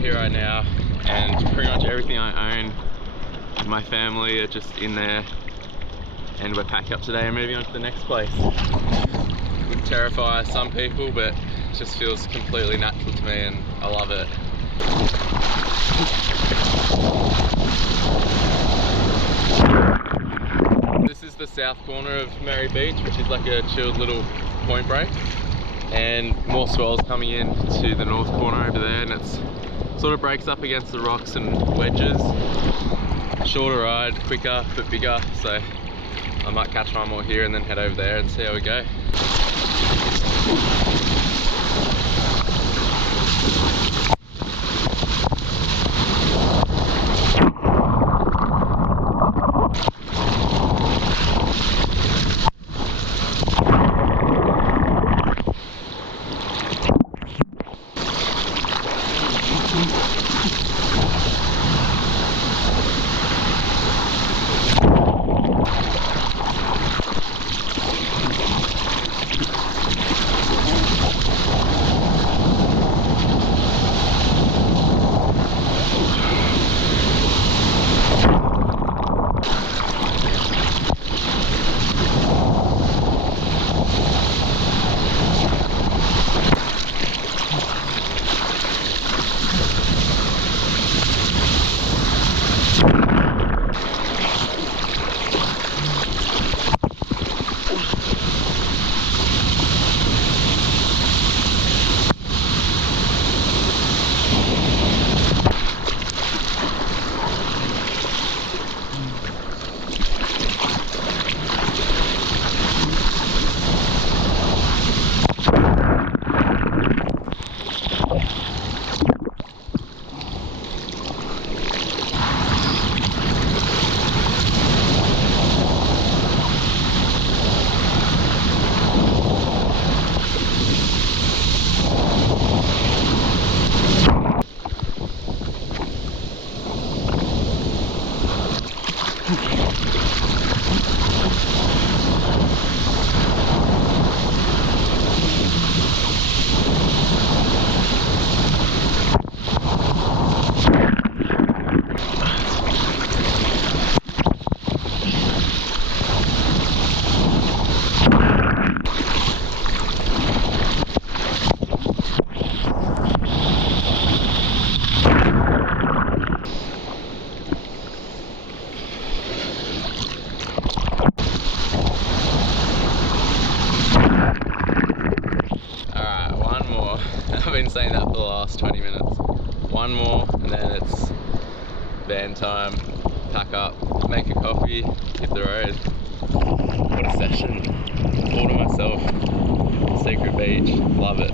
Here right now, and pretty much everything I own, my family are just in there, and we're packing up today and moving on to the next place. It would terrify some people, but it just feels completely natural to me and I love it. This is the south corner of Merry Beach, which is like a chilled little point break, and more swells coming in to the north corner over there, and it's sort of breaks up against the rocks and wedges. Shorter ride, quicker but bigger, so I might catch one more here and then head over there and see how we go. Saying that for the last 20 minutes. One more and then it's van time, pack up, make a coffee, hit the road. What a session. All to myself. Secret beach, love it.